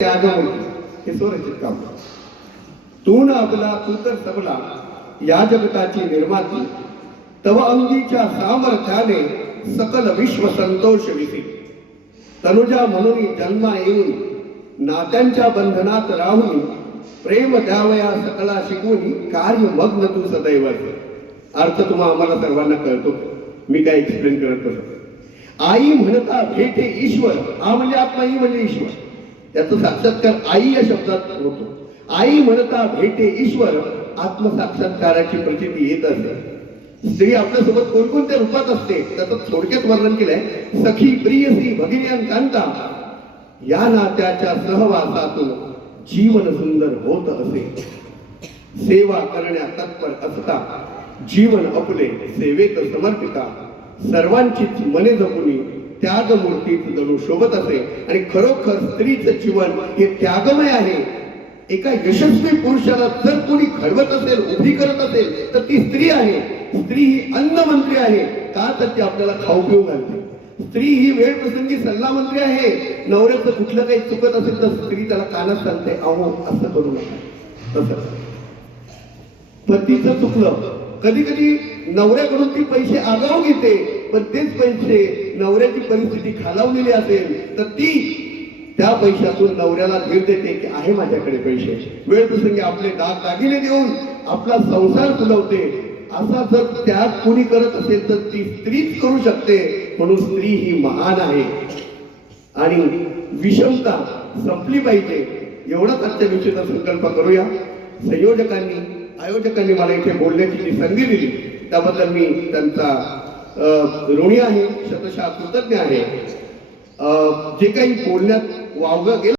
हे स्वरचित काम. तू न आपला तू तर सबला या जगताची निर्माती, तव अंगीच्या सामर्थ्याने सकल विश्व संतोष विसी. तनुजा म्हणून जन्मा येऊन नात्यांच्या बंधनात राहून प्रेम द्यावया सकला शिकून कार्य मग्न तू सदैव. अर्थ तुम्हा आम्हाला सर्वांना कळतो, मी काय एक्सप्लेन करत नसतो. आई म्हणता भेटे ईश्वर, हा म्हणजे आत्मा, ही म्हणजे ईश्वर, त्याचा साक्षात्कार आई या शब्दात होतो. आई म्हणता भेटे ईश्वर, आत्मसाक्षात्काराची प्रचिती येत असते. स्त्री आपल्यासोबत कोणकोणत्या रूपात असते त्याचं थोडक्यात वर्णन केलंय. सखी प्रियसी भगिन्यांकांता या नात्याच्या सहवासातून जीवन सुंदर होत असे. सेवा करण्या तत्पर असता जीवन आपले सेवेत समर्पिता. सर्वांचीच मने जपुनी त्याग मूर्तीत जणू शोभत असे. आणि खरोखर स्त्रीचं जीवन हे त्यागमय आहे. एका यशस्वी पुरुषाला जर कोणी घडवत असेल, उभी करत असेल तर ती स्त्री आहे. स्त्री ही अन्नमंत्री आहे, का तर ती आपल्याला खाऊ पिऊ घालते. स्त्री ही वेळ प्रसंगी सल्ला मंत्री आहे. नवऱ्याचं कुठलं काही चुकत असेल तर स्त्री त्याला कानात सांगते, अहो असं करू नका. तसं पतीचं चुकलं, कधी कधी नवऱ्याकडून ती पैसे आगाऊ घेते, पण तेच पैसे नवऱ्याची परिस्थिती खालावलेली असेल तर ती त्या पैशातून नवऱ्याला धीर देते की आहे माझ्याकडे पैसे. वेळ प्रसंगी आपले दागिने देऊन आपला संसार फुलवते. असा जर त्याग कोणी करत असेल तर ती स्त्रीच करू शकते. म्हणून स्त्री ही महान आहे आणि विषमता संपली पाहिजे, एवढाच आजच्या दिवशीचा संकल्प करूया. संयोजकांनी आयोजकांनी मला इथे बोलण्याची जी संधी दिली त्याबद्दल मी त्यांचा ऋणी आहे, शतशः कृतज्ञ आहे. जे काही बोलण्यात वावगं गेलं